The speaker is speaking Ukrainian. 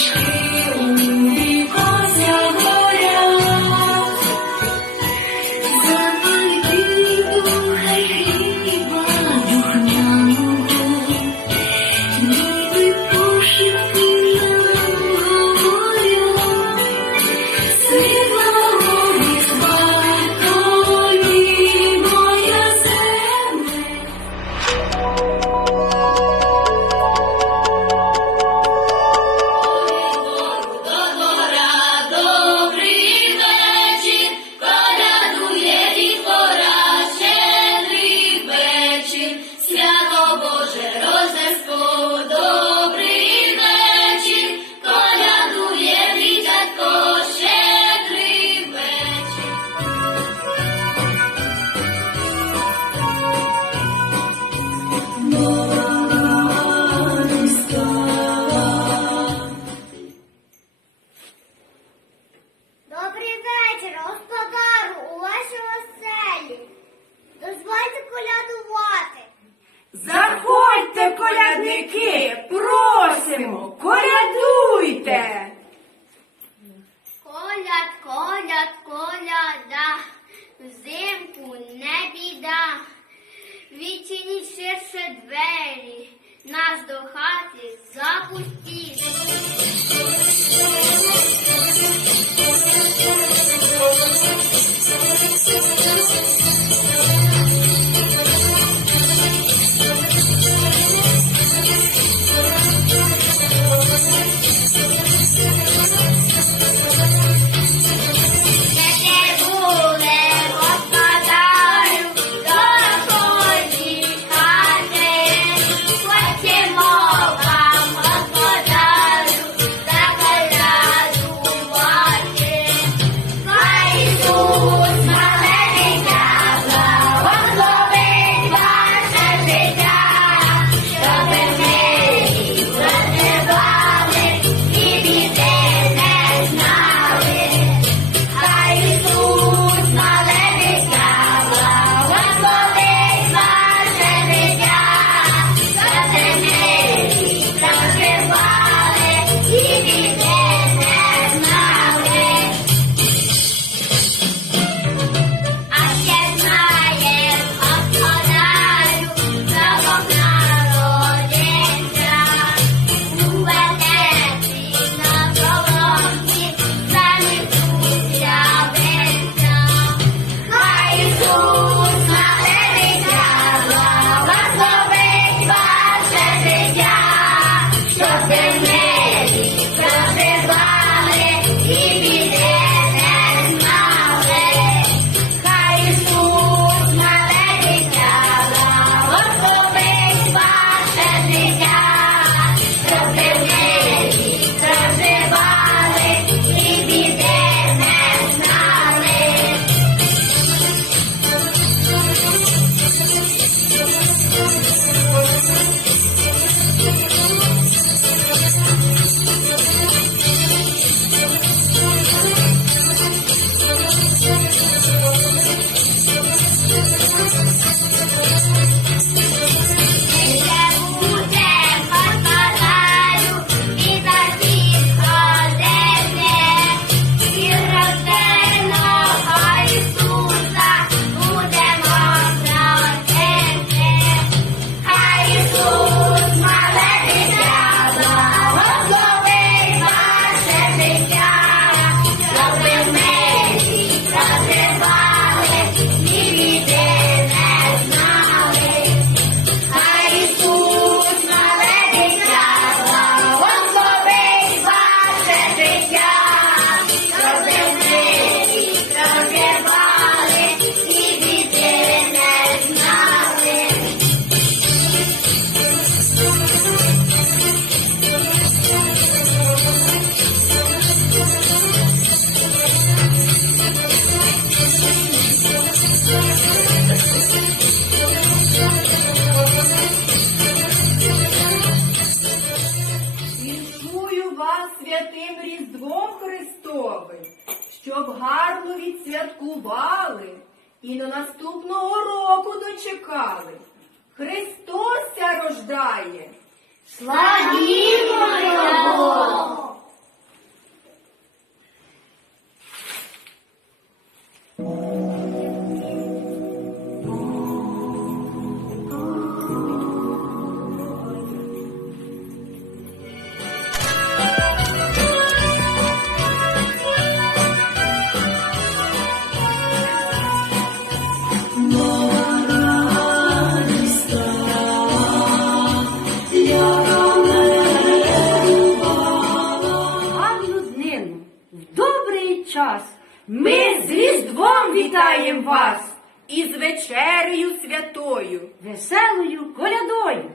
Peace. Заходьте, колядники, просимо, колядуйте. Коляд, коляд, коляда, взимку не біда. Відчиніть ширше двері, нас до хати запустіть. щоб гарно відсвяткували і на наступного року дочекали. Христос рождає. Славі! В добрий час. Ми з Різдвом вітаємо вас і з вечерею святою. Веселою колядою.